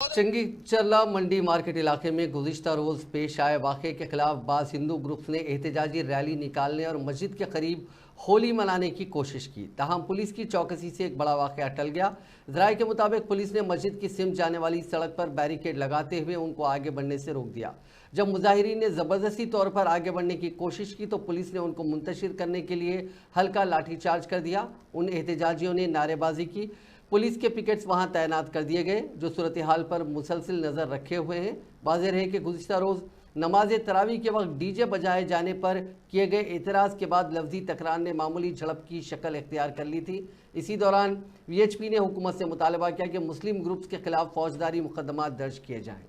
चंगी चरला मंडी मार्केट इलाके में गुज़िश्ता रोज़ पेश आए वाक़े के खिलाफ बाज़ हिंदू ग्रुप्स ने एहतजाजी रैली निकालने और मस्जिद के करीब होली मनाने की कोशिश की। ताहम पुलिस की चौकसी से एक बड़ा वाक़या टल गया। ज़राए के मुताबिक पुलिस ने मस्जिद की सिमत जाने वाली सड़क पर बैरिकेड लगाते हुए उनको आगे बढ़ने से रोक दिया। जब मुजाहिरीन ने ज़बरदस्ती तौर पर आगे बढ़ने की कोशिश की तो पुलिस ने उनको मुंतशिर करने के लिए हल्का लाठीचार्ज कर दिया। उन एहतजाजियों ने नारेबाजी की। पुलिस के पिकेट्स वहां तैनात कर दिए गए जो सूरत हाल पर मुसलसिल नज़र रखे हुए हैं। वाज़ेह है कि गुज़िश्ता रोज़ नमाज तरावी के वक्त डीजे बजाए जाने पर किए गए एतराज़ के बाद लफ्जी तकरार ने मामूली झड़प की शक्ल इख्तियार कर ली थी। इसी दौरान VHP ने हुकूमत से मुतालबा किया कि मुस्लिम ग्रुप्स के खिलाफ फौजदारी मुकदमा दर्ज किए जाएँ।